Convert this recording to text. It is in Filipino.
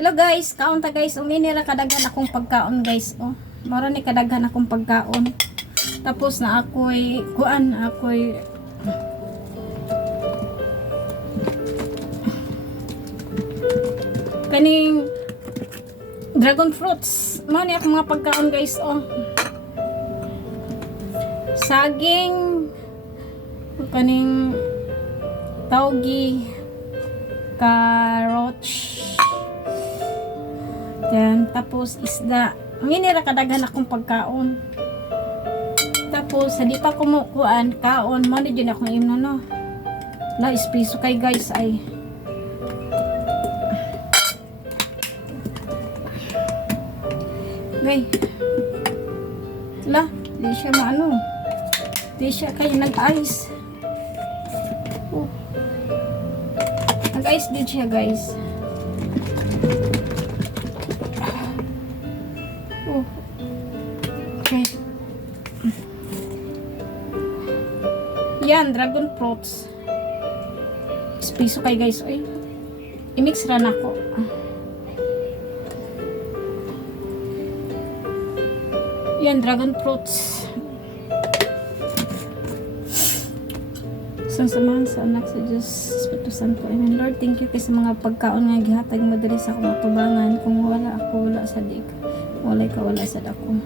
Hello guys, kaon ta guys. Uminira kadaghan akong pagkaon guys. Oh, mara ni kadaghan akong pagkaon. Tapos na ako'y kaning dragon fruits. Mao ni akong mga pagkaon guys. Oh. Saging kaning taugi, carrots. Yan, tapos isda. Minira kadaghan akong pagkaon. Tapos hindi pa kumukuan kaon, mo ni din akong imno no. La ispiso kay guys ay. Gay. La, di siya maano. Di siya kay nag-ice. Oh. Nag-ice din siya guys. Okay. Yan, dragon fruits. Piso kay guys. Ay, i-mix ran ako. Yan, dragon fruits. Samahan sa anak sa Diyos, Espiritu Santo. Amen. Lord, thank you kay sa mga pagkaon nga gihatag mo diri sa akong atubangan. Kung wala ako, wala sa dik. Walay ka, wala sa dako.